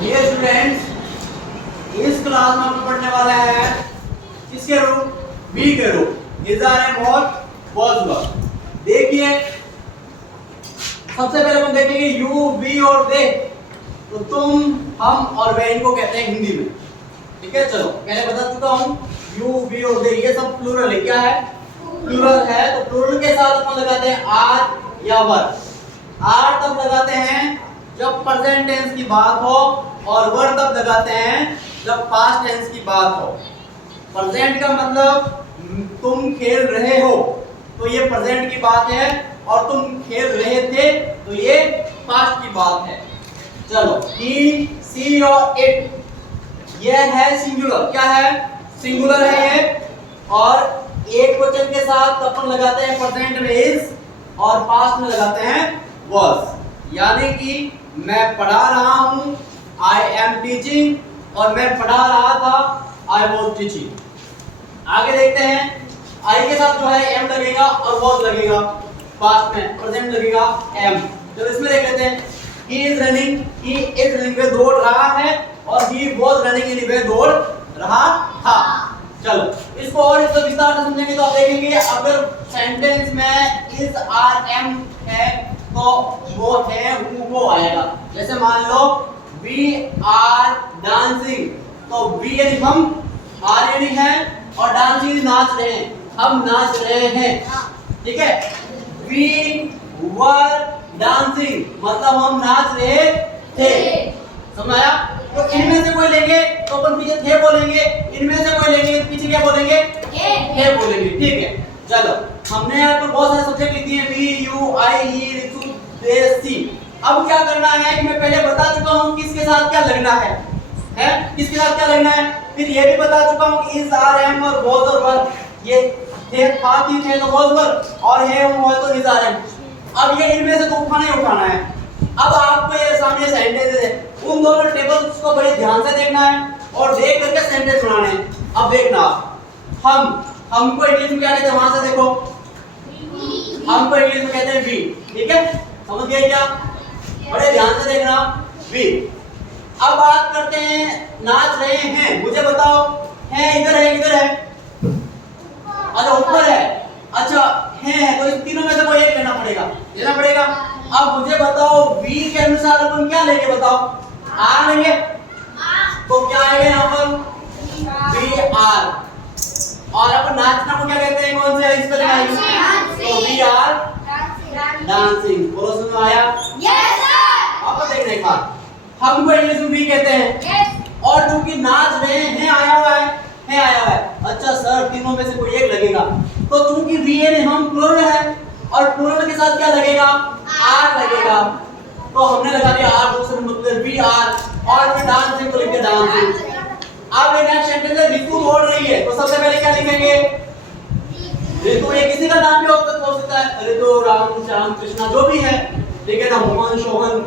ये स्टूडेंट्स इस क्लास में हम पढ़ने वाला है किसके रूप, बी के रूप, इज आर एम और वाज वर। देखिए सबसे पहले हम देखेंगे यू, वी और दे। तो तुम, हम और वे इनको कहते हैं हिंदी में। ठीक है, चलो पहले बता चुका हूं यू, वी और दे ये सब प्लूरल है। क्या है? प्लूरल है। तो प्लूरल के साथ अपन लगाते हैं आर या वर। आर तब लगाते हैं जब प्रेजेंट टेंस की बात हो और वर तब लगाते हैं जब पास्ट टेंस की बात हो। प्रेजेंट का मतलब तुम खेल रहे हो तो ये प्रेजेंट की बात है, और तुम खेल रहे थे तो ये पास्ट की बात है। चलो ही, सी और इट ये है सिंगुलर। क्या है? सिंगुलर है ये। और एक वचन के साथ अपन लगाते हैं प्रेजेंट में इज और पास्ट में लगाते हैं वाज। यानी कि मैं पढ़ा रहा हूं, आई एम टीचिंग, और मैं पढ़ा रहा था, आई वाज टीचिंग। आगे देखते हैं आई के साथ जो है एम लगेगा और वाज लगेगा, पास्ट में प्रेजेंट लगेगा एम। तो इसमें देख लेते हैं he is running, he is running वे दौड़ रहा है, और ही वाज रनिंग इन वे दौड़ रहा था। चलो इसको और इसको विस्तार से समझेंगे तो आप देखेंगे अगर सेंटेंस में इज आर एम है तो वो है हु को आएगा। जैसे मान लो वी आर डांसिंग, तो वी यानी हम, आर यानी है, और डांसिंग नाच रहे हैं, हम नाच रहे हैं। ठीक है, वी वर डांसिंग मतलब हम नाच रहे थे। समझ आया? तो इनमें से कोई लेंगे तो अपन पीछे थे बोलेंगे, इनमें से कोई लेंगे तो पीछे क्या बोलेंगे? थे बोलेंगे। ठीक है, चलो हमने यहाँ पर बहुत सारे सब्जेक्ट लिख दिए, वी, यू, आई, ही, रितु, दे, सी। अब क्या करना है कि मैं पहले बता चुका हूँ किसके साथ क्या लगना है, किसके साथ क्या लगना है। फिर ये भी बता चुका हूँ कि इज, आर, एम और वाज और वर, ये थे, था, थी, थे तो वाज वर, और है, हूं है तो इज, आर, एम। अब ये इनमें से तो उठाना ही उठाना है। अब आपको ये सामने सेंटेंस है, उन दोनों टेबल्स को बड़े ध्यान से देखना है और देख करके सेंटेंस बनाने हैं। अब देखना हमको इंग्लिश में क्या कहते हैं, वहां से देखो, हमको इंग्लिश में कहते हैं वी। ठीक है, समझ गए क्या? बड़े ध्यान से देखना, वी। अब बात करते हैं नाच रहे हैं। मुझे बताओ है इधर है, इधर है, अच्छा ऊपर है, अच्छा है तो इन तीनों में से कोई एक लेना पड़ेगा। अब मुझे बताओ वी के अनुसार अपन क्या लेंगे, बताओ? आर लेंगे, तो क्या आएगा यहाँ पर? We are. और अपन नाचना को क्या कहते हैं, कौन से इस पर लगाएंगे? तो वी आर डांसिंग। बोलो समझ में आया? Yes sir. अब देखने का हमको इंग्लिश में वी कहते हैं। यस। और क्योंकि नाच रहे हैं आया हुआ है, अच्छा सर तीनों में से कोई एक लगेगा। तो चूंकि वी यानी हम प्लूरल है और प्लूरल के साथ क्या लगेगा? आर लगेगा। तो हमने लगा दिया आर, दूसरे मतलब वी आर, और फिर डांसिंग को लिख के डांसिंग। अब ये नेक्स्ट सेंटेंस है रितु दौड़ रही है, तो सबसे पहले क्या लिखेंगे? रितु। ये किसी का नाम भी हो सकता है, रितु, राम, श्याम, कृष्णा जो भी है, ठीक है ना, मोहन, शोभन,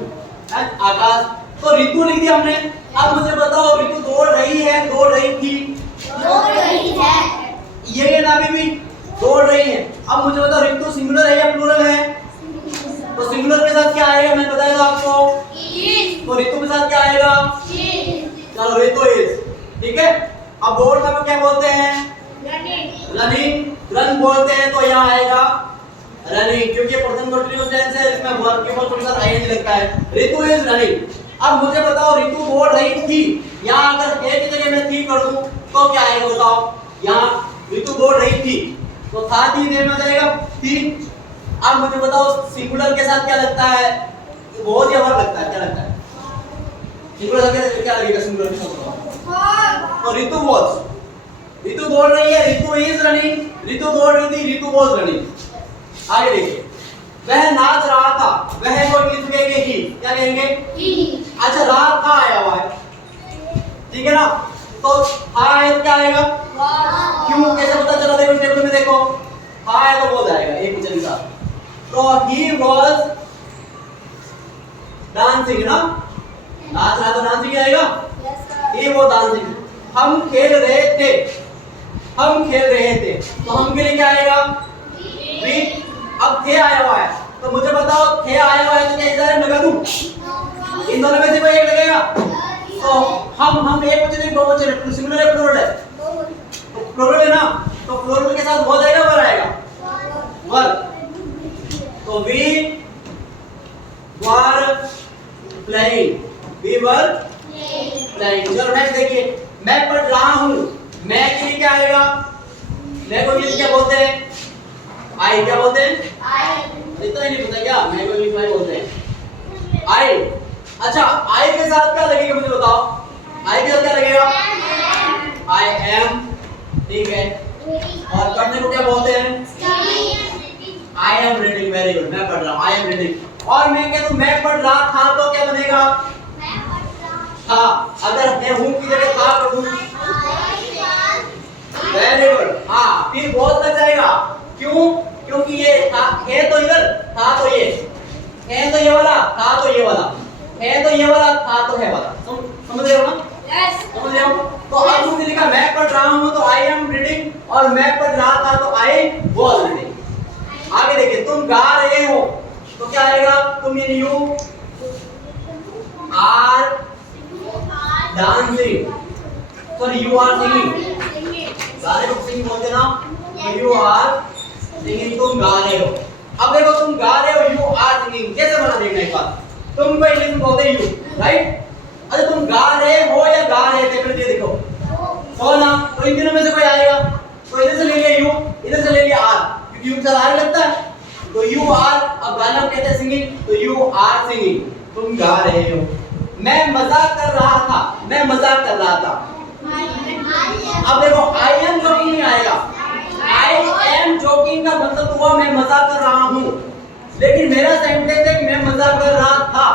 आकाश। तो रितु लिख दिया हमने। अब मुझे बताओ रितु दौड़ रही है, दौड़ रही थी, दौड़ रही है, ये ना भी दौड़ रही है। अब मुझे बताओ रितु सिंगुलर है या प्लूरल है? तो सिंगुलर के साथ क्या आएगा मैंने बताया था आपको, इज। तो रितु के साथ क्या आएगा? इज। चलो रितु इज। ठीक है, अब दौड़ना को क्या बोलते हैं? रनिंग। रन बोलते हैं तो यहाँ आएगा रनिंग, क्योंकि प्रेजेंट कंटीन्यूअस टेंस है, इसमें वर्ब के बाद थोड़ा सा आईएनजी लगता है। Ritu is running. अब मुझे बताओ रितु दौड़ रही थी, यहाँ अगर है की जगह मैं थी कर दूं तो क्या आएगा बताओ? यहाँ रितु दौड़ रही थी तो था थी देर में जाएगा थी। अब मुझे बताओ सिंगुलर के साथ क्या लगता है? बहुत ही अवर लगता है, क्या लगता है? सिंगुलर के क्या लगेगा सिंगुलर के साथ? तो रितु वाज, रितु दौड़ रही है, रितु इज रनिंग, रितु दौड़ रही थी, रितु वाज रनिंग। आगे देखिए, वह नाच रहा था, वह को इंग्लिश में कहेंगे ही, क्या कहेंगे? ही। अच्छा रहा था आया हुआ है, ठीक है ना, तो था है तो क्या आएगा? क्यों, कैसे पता चला? देखो टेबल में देखो, था है तो वो जाएगा एक वचन के साथ। तो ही वाज डांसिंग ना, नाच रहा तो डांसिंग आएगा। ही वो डांसिंग। हम खेल रहे थे, तो हम के लिए क्या आएगा? वी। अब थे आया हुआ है, तो मुझे बताओ थे आया हुआ है तो क्या इधर लगा दूं? इन दोनों में से कोई एक लगेगा? हम एक वचन एक बहुवचन है, सिंगुलर है प्लूरल है? तो प्लूरल है ना, तो प्लूरल के साथ बहुत आएगा, वर आएगा, वर। तो we were playing, we were playing. चलो नेक्स्ट देखिए, मैं पढ़ रहा हूँ, मैं के लिए क्या आएगा? मैं को इंग्लिश क्या बोलते हैं? आई, क्या बोलते हैं? आई। इतना ही नहीं पता क्या? मैं को इंग्लिश में बोलते हैं आई। अच्छा, आई के साथ क्या लगेगा मुझे बताओ? आई के साथ क्या लगेगा? आई एम, ठीक है। और पढ़ने को क्या बोलते हैं? I am reading, very good, मैं पढ़ रहा हूँ, आई एम रीडिंग। और मैं कह दूं मैं पढ़ रहा था तो क्या बनेगा? था। अगर मैं हूं की जगह था कर दूं, वेरी गुड, हाँ, फिर बहुत लग जाएगा। क्यों? क्योंकि ये था, है तो इधर, था तो ये, है तो ये वाला, था तो ये वाला, है तो ये वाला, था तो है वाला। समझ रहे हो ना? यस, समझ रहे हो? तो अब मुझे लिखा मैं पढ़ रहा हूं तो आई एम रीडिंग, और मैं पढ़ रहा था तो आई वाज रीडिंग। आगे देखिए, तुम गा रहे हो तो क्या आएगा? तुम इन you are dancing, sorry you are singing, गा रहे हो सिंग बोलते ना, यू आर सिंगिंग, तुम गा रहे हो। अब देखो तुम गा रहे हो, यू आर सिंगिंग, कैसे बना देखना एक बार। तुम को इंग्लिश में बोलते हैं यू, राइट? अरे तुम गा रहे हो या गा रहे थे, फिर देखो हो ना, तो इन तीनों में से कोई आएगा, तो इधर से ले लिया यू, इधर से ले लिया आर, क्योंकि यू के साथ आर लगता है, तो यू आर। अब गाना कहते हैं सिंगिंग, तो यू आर सिंगिंग, तुम गा रहे हो। मैं मजाक कर रहा था, मैं मजाक कर रहा था। अब देखो आई एम जोकिंग नहीं आएगा, आई एम जोकिंग का मतलब हुआ मैं मजाक कर रहा हूं, लेकिन मेरा सेंटेंस है कि मैं मजाक कर रहा था,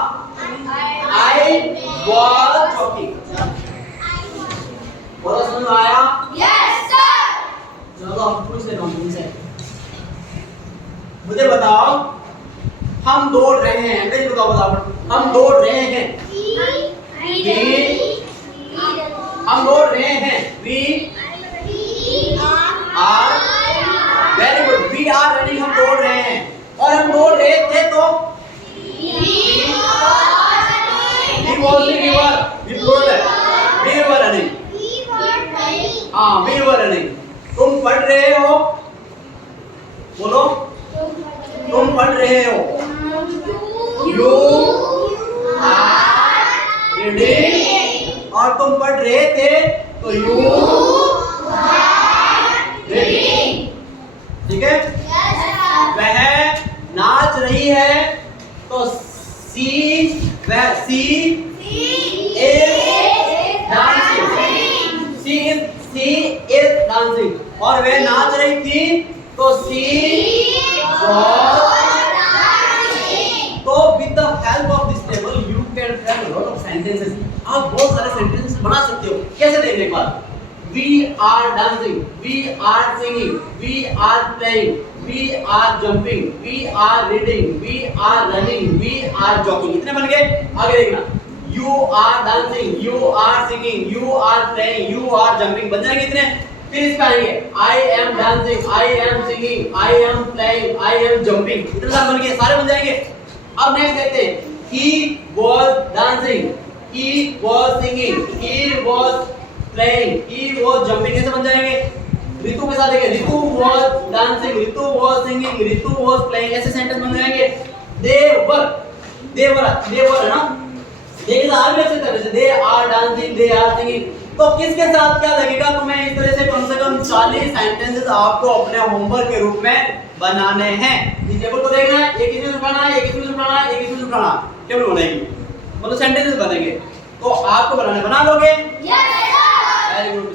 आई वाज जोकिंग। बोलो समझ में आया? Yes sir. चलो हम पूछ लेते हैं तुमसे, मुझे बताओ हम दौड़ रहे हैं, अंग्रेजी बताओ, बताओ हम दौड़ रहे हैं, हम दौड़ रहे हैं, we are, very good, we are running, हम दौड़ रहे हैं। और हम दौड़ रहे थे तो वी वाज रनिंग, हाँ वी वर रनिंग। तुम पढ़ रहे हो, बोलो तुम पढ़ रहे हो, यू आर रीडिंग, और तुम पढ़ रहे थे तो यू आर रीडिंग, ठीक है? वह नाच रही है तो सी, वह she is dancing, she is dancing. और वह नाच रही थी तो सी वाज डांसिंग। तो with the help of this table you can frame a lot of sentences. आप बहुत सारे सेंटेंसेस बना सकते हो। कैसे देखने एक बार, we are dancing, we are singing, we are playing, we are jumping, we are reading, we are running, we are jogging। इतने बन गए। आगे देखना, you are dancing, you are singing, you are playing, you are jumping, बन जाएंगे इतने। फिर इस पे आएंगे, I am dancing, I am singing, I am playing, I am jumping, इतने सारे बन गए, सारे बन जाएंगे। अब नेक्स्ट देखते हैं, he was dancing, he was singing, he was playing, he was jumping, कैसे बन जाएंगे? ऋतु के साथ देखिए, ऋतु was dancing, Ritu was singing, Ritu was playing, ऐसे सेंटेंस बन जाएंगे। they were है ना, ये के साथ लग सकता है, they are dancing, they are singing। तो किसके साथ क्या लगेगा? तुम्हें इस तरह से कम 40 सेंटेंसेस आपको अपने होमवर्क के रूप में बनाने हैं। इस टेबल को देखना है, एक इसमें उठाना है, एक इसमें उठाना है, एक इसमें उठाना है, टेबल बनाएंगे, मतलब सेंटेंसेस बनेंगे। तो आपको बना लोगे? Yes sir. Very good.